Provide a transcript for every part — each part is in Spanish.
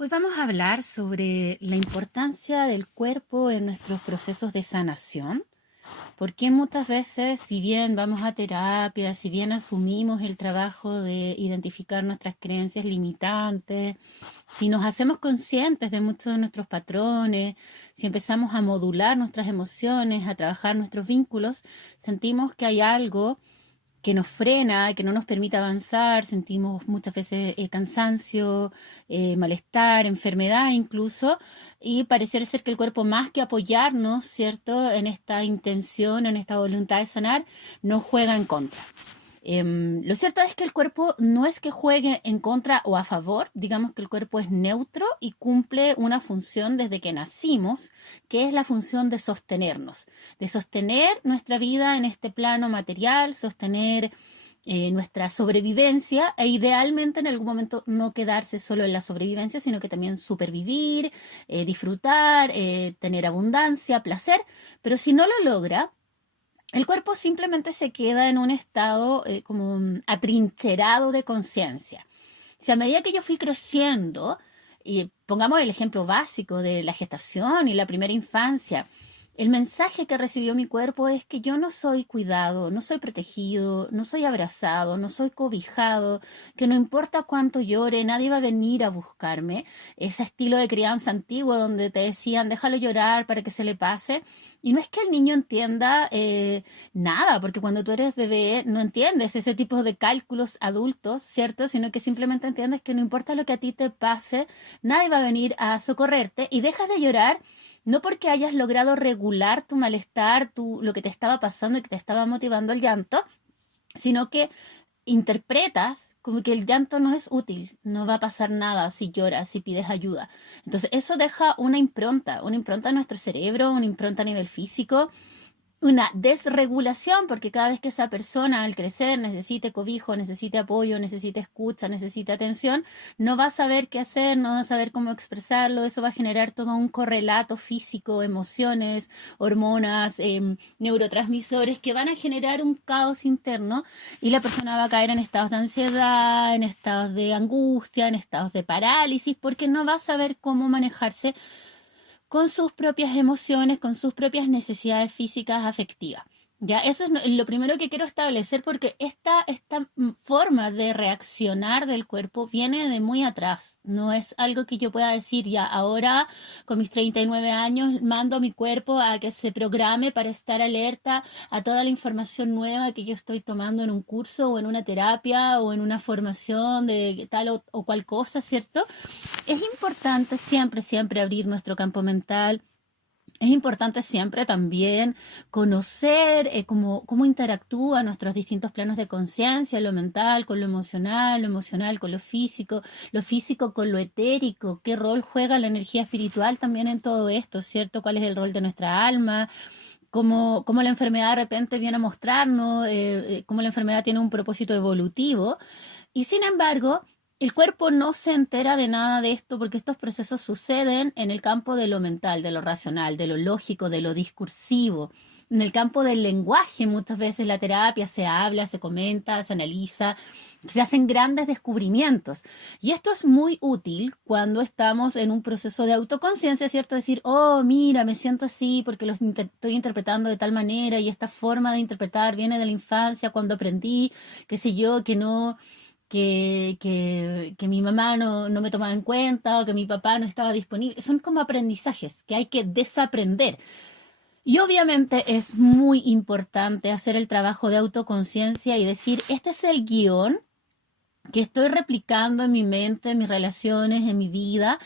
Hoy vamos a hablar sobre la importancia del cuerpo en nuestros procesos de sanación, porque muchas veces, si bien vamos a terapia, si bien asumimos el trabajo de identificar nuestras creencias limitantes, si nos hacemos conscientes de muchos de nuestros patrones, si empezamos a modular nuestras emociones, a trabajar nuestros vínculos, sentimos que hay algo que nos frena, que no nos permite avanzar, sentimos muchas veces cansancio, malestar, enfermedad incluso, y pareciera ser que el cuerpo más que apoyarnos, ¿cierto?, en esta intención, en esta voluntad de sanar, nos juega en contra. Lo cierto es que el cuerpo no es que juegue en contra o a favor, digamos que el cuerpo es neutro y cumple una función desde que nacimos, que es la función de sostener nuestra vida en este plano material, sostener nuestra sobrevivencia e idealmente en algún momento no quedarse solo en la sobrevivencia, sino que también supervivir, disfrutar, tener abundancia, placer, pero si no lo logra, el cuerpo simplemente se queda en un estado como atrincherado de conciencia. Si a medida que yo fui creciendo, y pongamos el ejemplo básico de la gestación y la primera infancia, el mensaje que recibió mi cuerpo es que yo no soy cuidado, no soy protegido, no soy abrazado, no soy cobijado, que no importa cuánto llore, nadie va a venir a buscarme. Ese estilo de crianza antiguo donde te decían, déjalo llorar para que se le pase. Y no es que el niño entienda nada, porque cuando tú eres bebé no entiendes ese tipo de cálculos adultos, ¿cierto? Sino que simplemente entiendes que no importa lo que a ti te pase, nadie va a venir a socorrerte y dejas de llorar no porque hayas logrado regular tu malestar, lo que te estaba pasando y que te estaba motivando el llanto, sino que interpretas como que el llanto no es útil, no va a pasar nada si lloras, si pides ayuda. Entonces eso deja una impronta en nuestro cerebro, una impronta a nivel físico, una desregulación, porque cada vez que esa persona al crecer necesite cobijo, necesite apoyo, necesite escucha, necesite atención, no va a saber qué hacer, no va a saber cómo expresarlo, eso va a generar todo un correlato físico, emociones, hormonas, neurotransmisores que van a generar un caos interno y la persona va a caer en estados de ansiedad, en estados de angustia, en estados de parálisis, porque no va a saber cómo manejarse con sus propias emociones, con sus propias necesidades físicas, afectivas. Ya, eso es lo primero que quiero establecer porque esta forma de reaccionar del cuerpo viene de muy atrás. No es algo que yo pueda decir ya ahora, con mis 39 años, mando a mi cuerpo a que se programe para estar alerta a toda la información nueva que yo estoy tomando en un curso o en una terapia o en una formación de tal o cual cosa, ¿cierto? Es importante siempre, siempre abrir nuestro campo mental. Es importante siempre también conocer cómo interactúan nuestros distintos planos de conciencia, lo mental con lo emocional con lo físico con lo etérico, qué rol juega la energía espiritual también en todo esto, ¿cierto? ¿Cuál es el rol de nuestra alma? Cómo la enfermedad de repente viene a mostrarnos, cómo la enfermedad tiene un propósito evolutivo. Y sin embargo, el cuerpo no se entera de nada de esto porque estos procesos suceden en el campo de lo mental, de lo racional, de lo lógico, de lo discursivo. En el campo del lenguaje, muchas veces la terapia se habla, se comenta, se analiza, se hacen grandes descubrimientos. Y esto es muy útil cuando estamos en un proceso de autoconciencia, ¿cierto? Decir, oh, mira, me siento así porque estoy interpretando de tal manera y esta forma de interpretar viene de la infancia, cuando aprendí, qué sé yo, que no que mi mamá no me tomaba en cuenta o que mi papá no estaba disponible. Son como aprendizajes que hay que desaprender. Y obviamente es muy importante hacer el trabajo de autoconciencia y decir, este es el guión que estoy replicando en mi mente, en mis relaciones, en mi vida,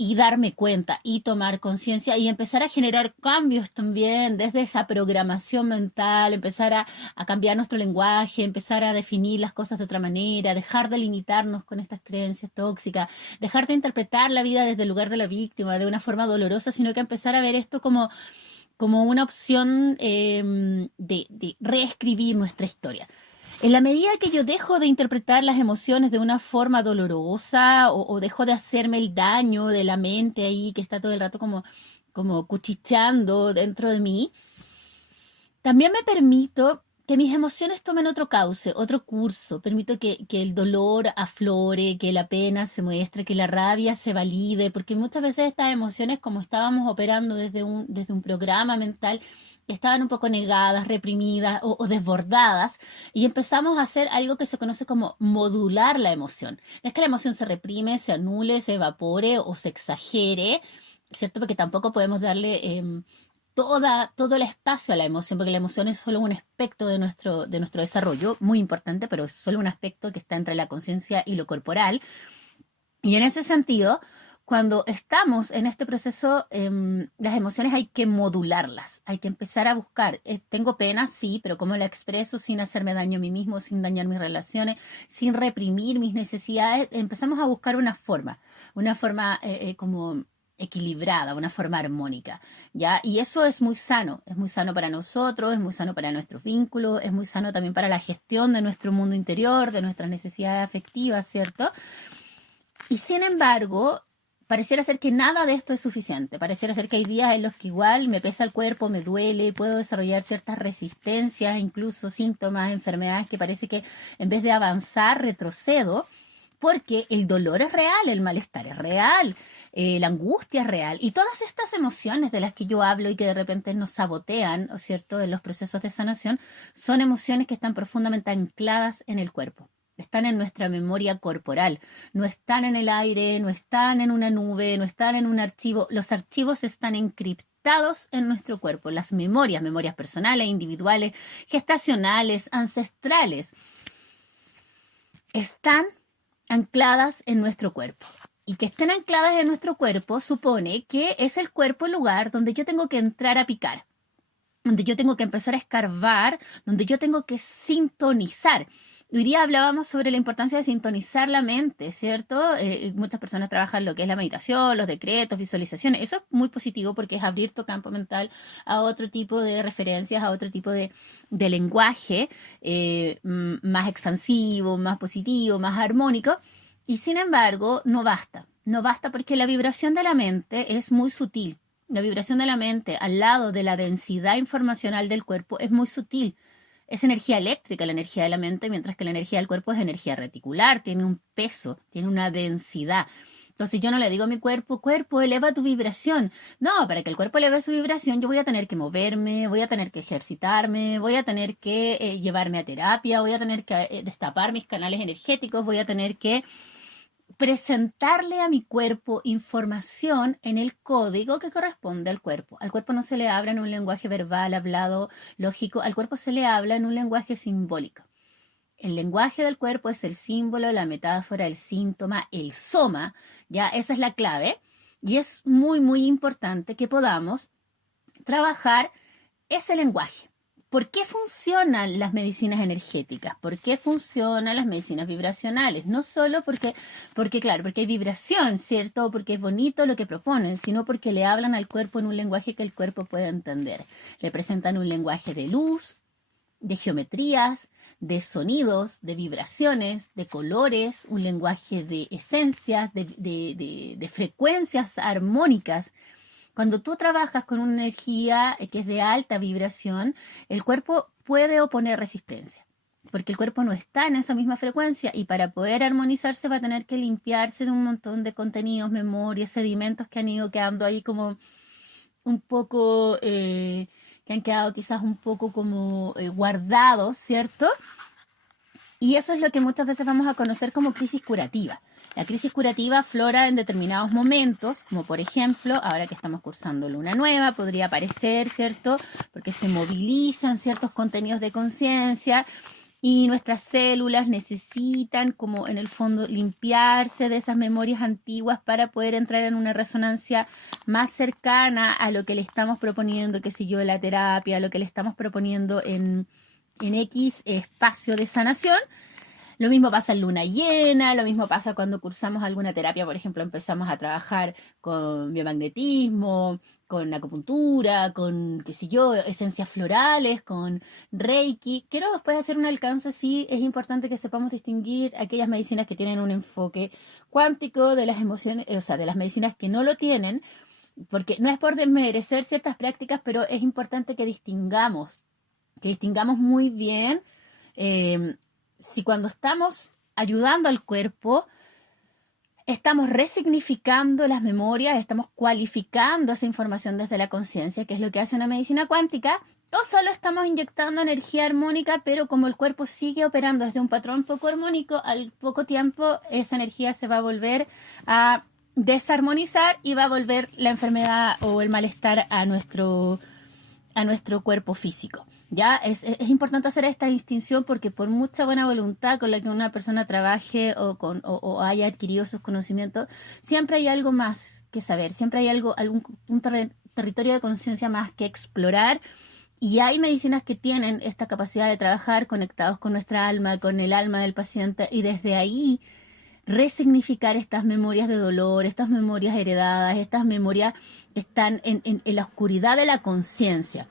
y darme cuenta y tomar conciencia y empezar a generar cambios también desde esa programación mental, empezar a cambiar nuestro lenguaje, empezar a definir las cosas de otra manera, dejar de limitarnos con estas creencias tóxicas, dejar de interpretar la vida desde el lugar de la víctima, de una forma dolorosa, sino que empezar a ver esto como una opción de reescribir nuestra historia. En la medida que yo dejo de interpretar las emociones de una forma dolorosa o dejo de hacerme el daño de la mente ahí que está todo el rato como cuchicheando dentro de mí, también me permito que mis emociones tomen otro cauce, otro curso. Permito que el dolor aflore, que la pena se muestre, que la rabia se valide, porque muchas veces estas emociones, como estábamos operando desde un programa mental, estaban un poco negadas, reprimidas o desbordadas, y empezamos a hacer algo que se conoce como modular la emoción. No es que la emoción se reprime, se anule, se evapore o se exagere, ¿cierto? Porque tampoco podemos darle todo el espacio a la emoción, porque la emoción es solo un aspecto de nuestro desarrollo, muy importante, pero es solo un aspecto que está entre la conciencia y lo corporal. Y en ese sentido, cuando estamos en este proceso, las emociones hay que modularlas, hay que empezar a buscar. Tengo pena, sí, pero ¿cómo la expreso sin hacerme daño a mí mismo, sin dañar mis relaciones, sin reprimir mis necesidades? Empezamos a buscar una forma como equilibrada, una forma armónica, ¿ya? Y eso es muy sano para nosotros, es muy sano para nuestros vínculos, es muy sano también para la gestión de nuestro mundo interior, de nuestras necesidades afectivas, ¿cierto? Y sin embargo, pareciera ser que nada de esto es suficiente. Pareciera ser que hay días en los que igual me pesa el cuerpo, me duele, puedo desarrollar ciertas resistencias, incluso síntomas, enfermedades que parece que en vez de avanzar retrocedo, porque el dolor es real, el malestar es real, la angustia es real. Y todas estas emociones de las que yo hablo y que de repente nos sabotean, ¿no es cierto?, en los procesos de sanación, son emociones que están profundamente ancladas en el cuerpo. Están en nuestra memoria corporal, no están en el aire, no están en una nube, no están en un archivo. Los archivos están encriptados en nuestro cuerpo. Las memorias personales, individuales, gestacionales, ancestrales, están ancladas en nuestro cuerpo. Y que estén ancladas en nuestro cuerpo supone que es el cuerpo el lugar donde yo tengo que entrar a picar, donde yo tengo que empezar a escarbar, donde yo tengo que sintonizar. Hoy día hablábamos sobre la importancia de sintonizar la mente, ¿cierto? Muchas personas trabajan lo que es la meditación, los decretos, visualizaciones. Eso es muy positivo porque es abrir tu campo mental a otro tipo de referencias, a otro tipo de lenguaje más expansivo, más positivo, más armónico. Y sin embargo, no basta. No basta porque la vibración de la mente es muy sutil. La vibración de la mente al lado de la densidad informacional del cuerpo es muy sutil. Es energía eléctrica la energía de la mente, mientras que la energía del cuerpo es energía reticular, tiene un peso, tiene una densidad. Entonces yo no le digo a mi cuerpo, cuerpo, eleva tu vibración. No, para que el cuerpo eleve su vibración, yo voy a tener que moverme, voy a tener que ejercitarme, voy a tener que llevarme a terapia, voy a tener que destapar mis canales energéticos, voy a tener que presentarle a mi cuerpo información en el código que corresponde al cuerpo. Al cuerpo no se le habla en un lenguaje verbal, hablado, lógico, al cuerpo se le habla en un lenguaje simbólico. El lenguaje del cuerpo es el símbolo, la metáfora, el síntoma, el soma, ya esa es la clave. Y es muy, muy importante que podamos trabajar ese lenguaje. ¿Por qué funcionan las medicinas energéticas? ¿Por qué funcionan las medicinas vibracionales? No solo claro, porque hay vibración, ¿cierto? Porque es bonito lo que proponen, sino porque le hablan al cuerpo en un lenguaje que el cuerpo puede entender. Le presentan un lenguaje de luz, de geometrías, de sonidos, de vibraciones, de colores, un lenguaje de esencias, de frecuencias armónicas. Cuando tú trabajas con una energía que es de alta vibración, el cuerpo puede oponer resistencia, porque el cuerpo no está en esa misma frecuencia y para poder armonizarse va a tener que limpiarse de un montón de contenidos, memorias, sedimentos que han ido quedando ahí como un poco, que han quedado quizás un poco como guardados, ¿cierto? Y eso es lo que muchas veces vamos a conocer como crisis curativa. La crisis curativa aflora en determinados momentos, como por ejemplo, ahora que estamos cursando luna nueva, podría aparecer, ¿cierto? Porque se movilizan ciertos contenidos de conciencia y nuestras células necesitan, como en el fondo, limpiarse de esas memorias antiguas para poder entrar en una resonancia más cercana a lo que le estamos proponiendo, qué sé yo, la terapia, a lo que le estamos proponiendo en X espacio de sanación. Lo mismo pasa en luna llena, lo mismo pasa cuando cursamos alguna terapia, por ejemplo, empezamos a trabajar con biomagnetismo, con acupuntura, con, qué sé yo, esencias florales, con Reiki. Quiero después hacer un alcance, sí, es importante que sepamos distinguir aquellas medicinas que tienen un enfoque cuántico de las emociones, o sea, de las medicinas que no lo tienen, porque no es por desmerecer ciertas prácticas, pero es importante que distingamos que distingamos muy bien si cuando estamos ayudando al cuerpo, estamos resignificando las memorias, estamos cualificando esa información desde la conciencia, que es lo que hace una medicina cuántica, o solo estamos inyectando energía armónica, pero como el cuerpo sigue operando desde un patrón poco armónico, al poco tiempo esa energía se va a volver a desarmonizar y va a volver la enfermedad o el malestar a nuestro cuerpo físico. Ya es importante hacer esta distinción porque por mucha buena voluntad con la que una persona trabaje o haya adquirido sus conocimientos, siempre hay algo más que saber, siempre hay un territorio de conciencia más que explorar. Y hay medicinas que tienen esta capacidad de trabajar conectados con nuestra alma, con el alma del paciente, y desde ahí resignificar estas memorias de dolor, estas memorias heredadas, estas memorias que están en la oscuridad de la conciencia.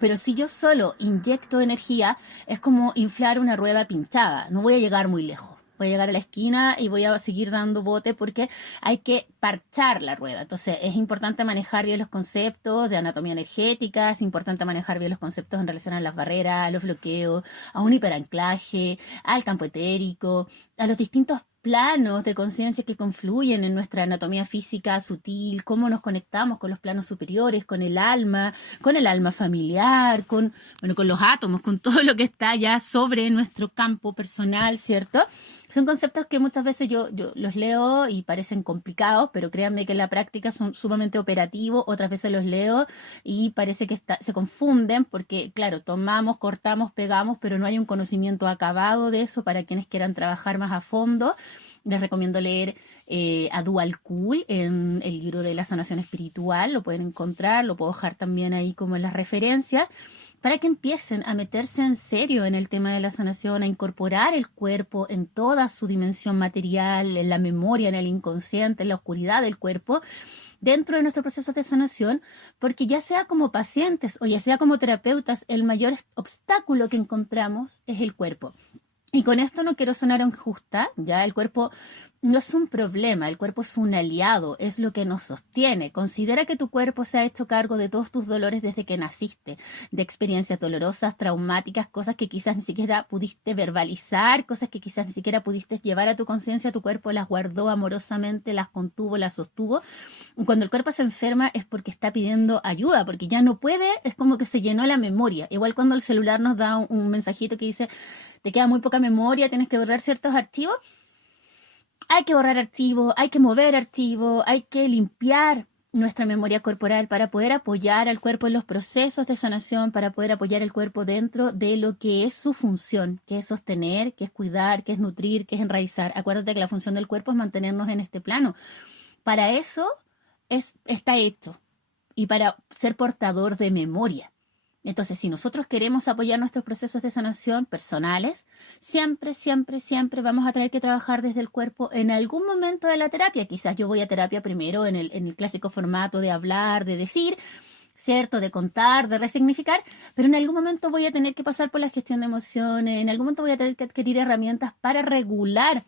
Pero si yo solo inyecto energía, es como inflar una rueda pinchada, no voy a llegar muy lejos. Voy a llegar a la esquina y voy a seguir dando bote porque hay que parchar la rueda. Entonces es importante manejar bien los conceptos de anatomía energética, es importante manejar bien los conceptos en relación a las barreras, a los bloqueos, a un hiperanclaje, al campo etérico, a los distintos planos de conciencia que confluyen en nuestra anatomía física sutil, cómo nos conectamos con los planos superiores, con el alma familiar, con los átomos, con todo lo que está ya sobre nuestro campo personal, ¿cierto? Son conceptos que muchas veces yo los leo y parecen complicados, pero créanme que en la práctica son sumamente operativos. Otras veces los leo y parece que se confunden porque, claro, tomamos, cortamos, pegamos, pero no hay un conocimiento acabado de eso para quienes quieran trabajar más a fondo. Les recomiendo leer a Dual Cool en el libro de la sanación espiritual. Lo pueden encontrar, lo puedo dejar también ahí como en las referencias, para que empiecen a meterse en serio en el tema de la sanación, a incorporar el cuerpo en toda su dimensión material, en la memoria, en el inconsciente, en la oscuridad del cuerpo, dentro de nuestros procesos de sanación, porque ya sea como pacientes o ya sea como terapeutas, el mayor obstáculo que encontramos es el cuerpo. Y con esto no quiero sonar injusta, ya el cuerpo no es un problema, el cuerpo es un aliado, es lo que nos sostiene. Considera que tu cuerpo se ha hecho cargo de todos tus dolores desde que naciste, de experiencias dolorosas, traumáticas, cosas que quizás ni siquiera pudiste verbalizar, cosas que quizás ni siquiera pudiste llevar a tu conciencia, tu cuerpo las guardó amorosamente, las contuvo, las sostuvo. Cuando el cuerpo se enferma es porque está pidiendo ayuda, porque ya no puede, es como que se llenó la memoria. Igual cuando el celular nos da un mensajito que dice, te queda muy poca memoria, tienes que borrar ciertos archivos. Hay que borrar archivos, hay que mover archivos, hay que limpiar nuestra memoria corporal para poder apoyar al cuerpo en los procesos de sanación, para poder apoyar al cuerpo dentro de lo que es su función, que es sostener, que es cuidar, que es nutrir, que es enraizar. Acuérdate que la función del cuerpo es mantenernos en este plano. Para eso está hecho y para ser portador de memoria. Entonces, si nosotros queremos apoyar nuestros procesos de sanación personales, siempre, siempre, siempre vamos a tener que trabajar desde el cuerpo en algún momento de la terapia. Quizás yo voy a terapia primero en el clásico formato de hablar, de decir, ¿cierto? De contar, de resignificar, pero en algún momento voy a tener que pasar por la gestión de emociones, en algún momento voy a tener que adquirir herramientas para regular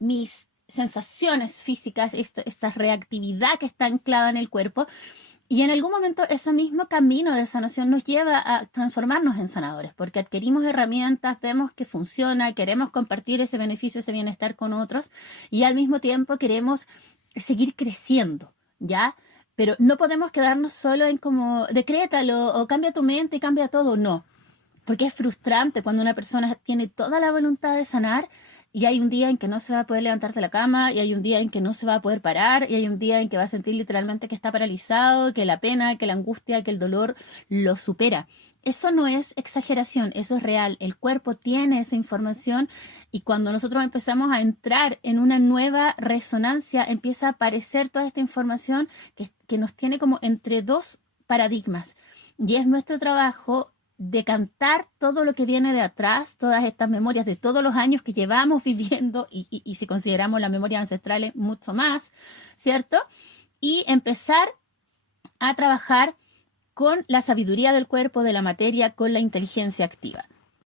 mis sensaciones físicas, esta reactividad que está anclada en el cuerpo. Y en algún momento ese mismo camino de sanación nos lleva a transformarnos en sanadores, porque adquirimos herramientas, vemos que funciona, queremos compartir ese beneficio, ese bienestar con otros y al mismo tiempo queremos seguir creciendo, ¿ya? Pero no podemos quedarnos solo en como decrétalo o cambia tu mente y cambia todo, no. Porque es frustrante cuando una persona tiene toda la voluntad de sanar y hay un día en que no se va a poder levantar de la cama, y hay un día en que no se va a poder parar, y hay un día en que va a sentir literalmente que está paralizado, que la pena, que la angustia, que el dolor lo supera. Eso no es exageración, eso es real. El cuerpo tiene esa información y cuando nosotros empezamos a entrar en una nueva resonancia, empieza a aparecer toda esta información que nos tiene como entre dos paradigmas. Y es nuestro trabajo decantar todo lo que viene de atrás, todas estas memorias de todos los años que llevamos viviendo y si consideramos las memorias ancestrales mucho más, ¿cierto? Y empezar a trabajar con la sabiduría del cuerpo, de la materia, con la inteligencia activa.